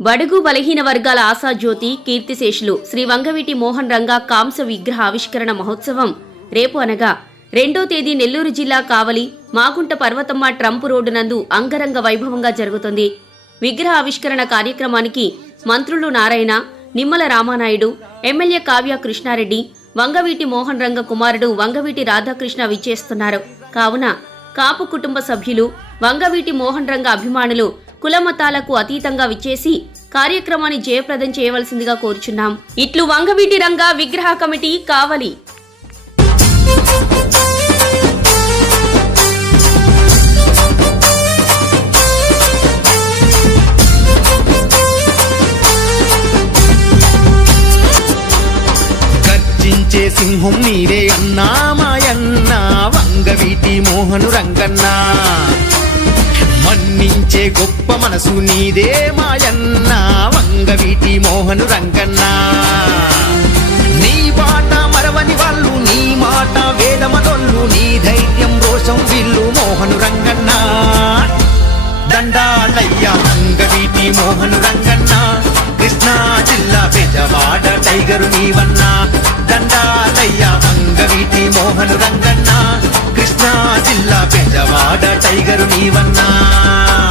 బడుగు బలహీన వర్గాల ఆశాజ్యోతి కీర్తిశేషులు శ్రీ వంగవీటి మోహన్ రంగా కాంస్య విగ్రహ ఆవిష్కరణ మహోత్సవం రేపు అనగా 2వ తేదీ నెల్లూరు జిల్లా కావలి మాగుంట పర్వతమ్మ ట్రంప్ రోడ్డు నందు అంగరంగ వైభవంగా జరుగుతుంది. విగ్రహ ఆవిష్కరణ కార్యక్రమానికి మంత్రులు నారాయణ, నిమ్మల రామానాయుడు, ఎమ్మెల్యే కావ్య కృష్ణారెడ్డి, వంగవీటి మోహన్ రంగ కుమారుడు వంగవీటి రాధాకృష్ణ విచ్చేస్తున్నారు. కావున కాపు కుటుంబ సభ్యులు, వంగవీటి మోహన్ రంగ అభిమానులు కులమతాలకు అతీతంగా విచ్చేసి కార్యక్రమాన్ని జయప్రదం చేయవలసిందిగా కోరుచున్నాం. ఇట్లు వంగవీటి రంగ విగ్రహ కమిటీ కావలి. గర్జించే సింహం నీరే అన్నా మాయన్న వంగవీటి మోహను రంగన్నా, మన్నించే గొప్ప మనసు నీదే మాయన్న వంగవీటి మోహను రంగన్నా. నీ బాట మరవని వాళ్ళు, నీ మాట వేదమనొల్లు, నీ ధైర్యం రోషం విల్లు మోహను రంగన్నా. దండాలయ్య వంగవీటి మోహను రంగన్నా, కృష్ణా జిల్లా బెజవాడ టైగరు నీవన్నా. దండాలయ్య వంగవీటి మోహను రంగన్నా, కృష్ణా జిల్లా బెజవాడ టైగరు నీవన్నా.